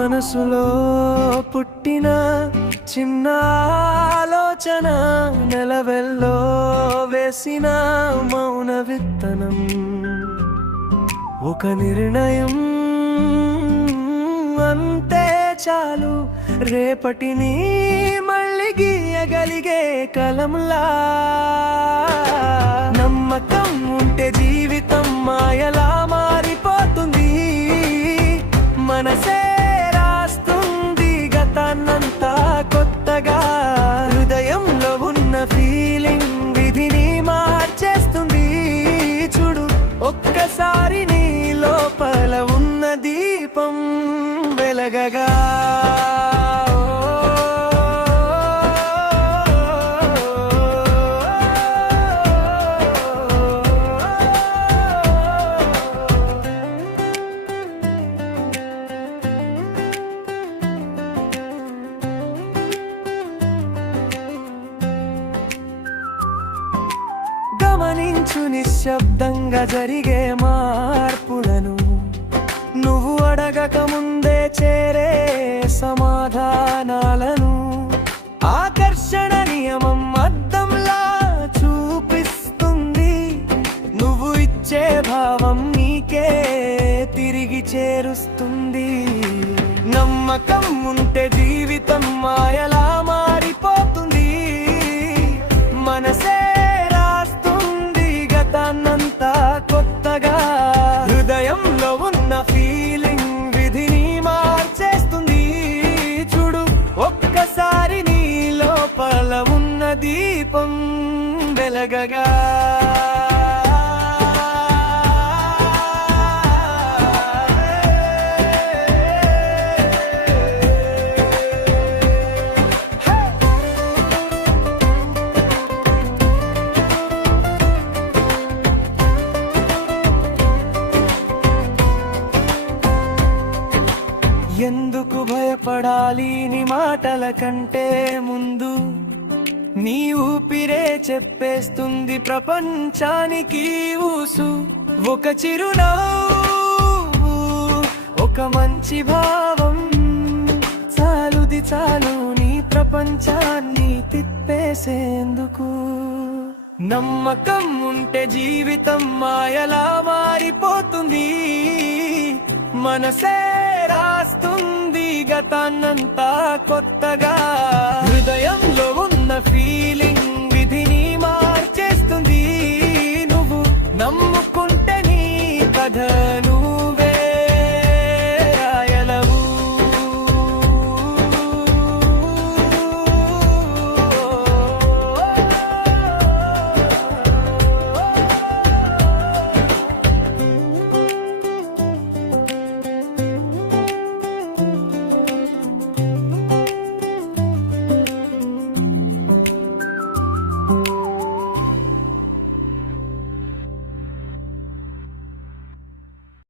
మనసులో పుట్టిన చిన్న ఆలోచన నెలవెల్లో వేసిన మౌన విత్తనం, ఒక నిర్ణయం అంతే చాలు రేపటిని మళ్ళీ గీయగలిగే కలంలా. నమ్మకం ఉంటే జీవితం మాయలా మారిపోతుంది, మనసే రాస్తుంది గతాన్నంతా కొత్తగా. హృదయంలో ఉన్న ఫీలింగ్ విధిని మార్చేస్తుంది, చూడు ఒక్కసారి నీ లోపల ఉన్న దీపం వెలగగా. గమనించు నిశ్శబ్దంగా జరిగే మార్పులను, నువ్వు అడగక ముందే చేరే సమాధానాలను. ఆకర్షణ నియమం అద్దంలా చూపిస్తుంది, నువ్వు ఇచ్చే భావం నీకే తిరిగి చేరుస్తుంది. నమ్మకం ఉంటే జీవితం మాయలా మారిపోతుంది, మనసే కొత్తగా. హృదయంలో ఉన్న ఫీలింగ్ విధిని మార్చేస్తుంది, చూడు ఒక్కసారి నీ లోపల ఉన్న దీపం వెలగగా. ఎందుకు భయపడాలి నీ మాటల కంటే ముందు, నీ ఊపిరే చెప్పేస్తుంది ప్రపంచానికి ఊసు. ఒక చిరునవ్వు, ఒక మంచి భావం చాలుది చాలు నీ ప్రపంచాన్ని తిప్పేసేందుకు. నమ్మకం ఉంటే జీవితం మాయలా మారిపోతుంది, మనసే రాస్తుంది గతాన్నంతా కొత్తగా. హృదయంలో